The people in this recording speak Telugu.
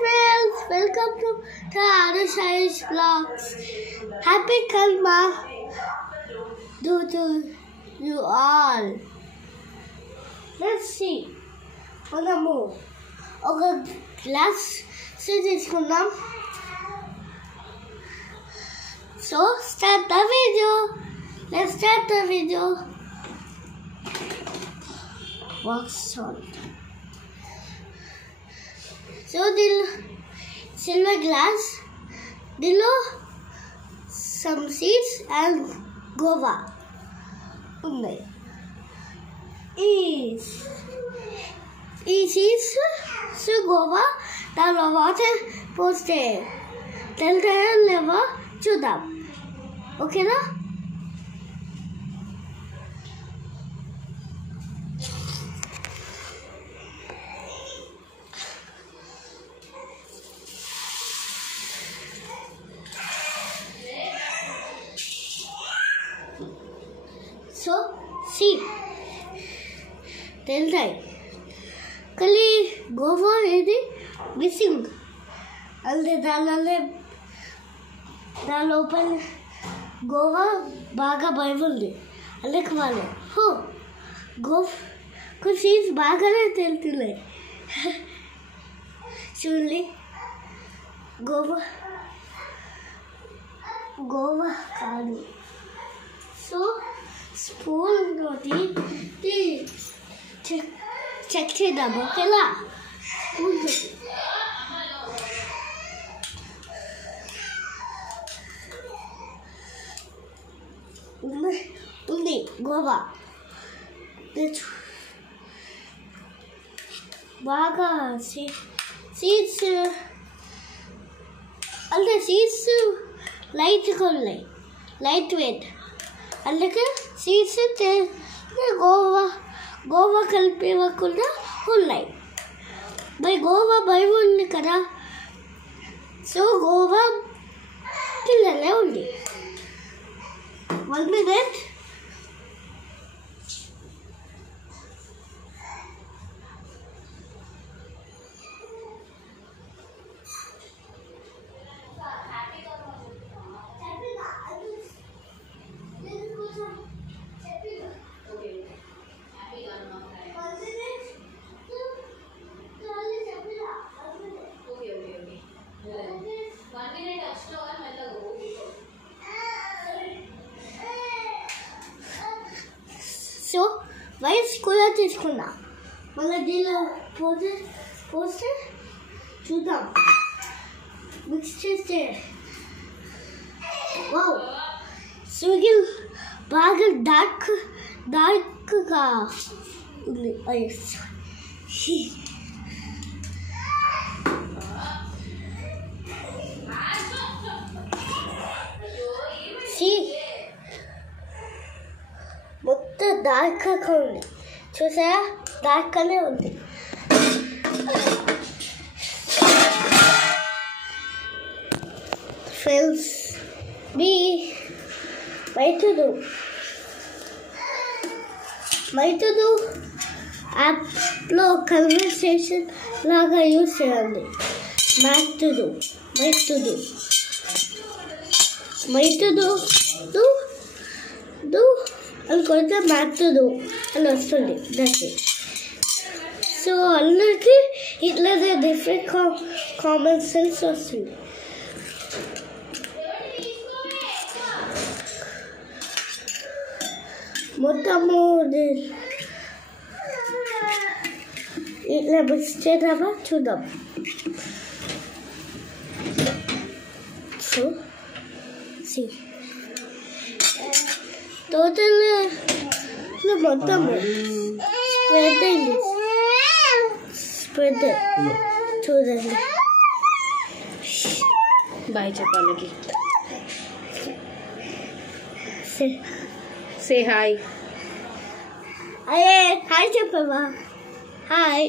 friends, welcome to Anushai's vlogs. Happy Kalma to you all. Let's see. మనము ఒక గ్లాస్ తీసుకుందాం. So start the video. Let's start the video. Rock salt. So this silver glass, below some seeds and guava. ఈ సీడ్స్ గువా దానిలో వాటర్ పోస్తే తెలుతాయో లేవో చూద్దాం. ఓకేనా? సో సీడ్ తెలుతాయి కానీ గోవా ఏది మిస్సింగ్. అంటే దాని లోపల గోవా బాగా భయం ఉంది. అందుకే వాళ్ళు కొన్ని సీడ్స్ బాగానే తెలుతున్నాయి. చూడండి, గోవా కాదు. సో స్పూన్ తోటి చెక్ చేద్దాం. ఓకేనా? ఉంది గోవా బాగా సీడ్స్. అంటే సీడ్స్ లైట్గా ఉన్నాయి, లైట్ వెయిట్. అందుకే సీడ్స్ గోవా కలిపివ్వకుండా ఉన్నాయి. మరి గోవా భయం ఉంది కదా, సో గోవా కిందనే ఉంది. 1 minute. సో వైట్ కూడా తీసుకున్నా. మళ్ళీ దీనిలో పోస్తే చూద్దాం. మిక్స్ చేస్తే వావ్, స్విగిల్ బాగా డార్క్గా ఉంది. మొత్తం డార్క్గా ఉంది. చూసారా, డార్క్గానే ఉంది. ఫ్రెండ్స్, మీ మైతుడు యాప్లో కన్వర్సేషన్ లాగా యూజ్ చేయండి. మైతుడు అని కొడితే మ్యాథ్దు అని వస్తుంది. దట్ సో అందరికీ ఇట్లానే డిఫరెంట్ కామన్ సెన్స్ వస్తుంది. మొత్తము ఇట్లా మిక్స్ చేద్దామా చూద్దాం. సో టోటల్ మొత్తము స్ప్రెడ్ అయింది. చూడండి. బాయ్ చెప్పాలకి. Say hi. హాయ్ చెప్పవా? హాయ్.